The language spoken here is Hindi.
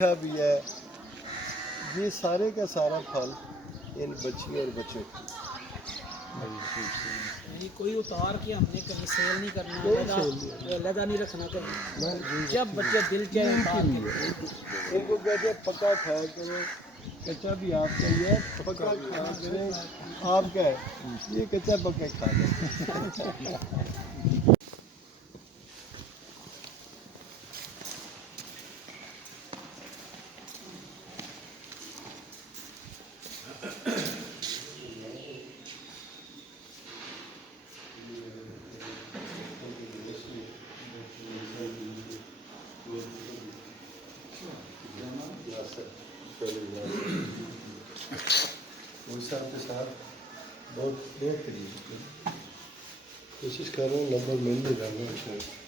अच्छा भी है। ये सारे का सारा फल इन बच्चियों और बच्चों को नहीं कोई उतार के हमने कहीं सेल नहीं करना, कोई सेल नहीं लगा नहीं रखना कहीं। ना। जब बच्चे दिल चाहे उतार के इनको कहते हैं पक्का खाया करें, कच्चा भी आपका ही है, पक्का खाया करें आपका है, ये कच्चा पक्का खा लें। वो साथ के साथ बहुत बहुत करीब कोशिश कर रहे हैं, नंबर मिल नहीं रहा है।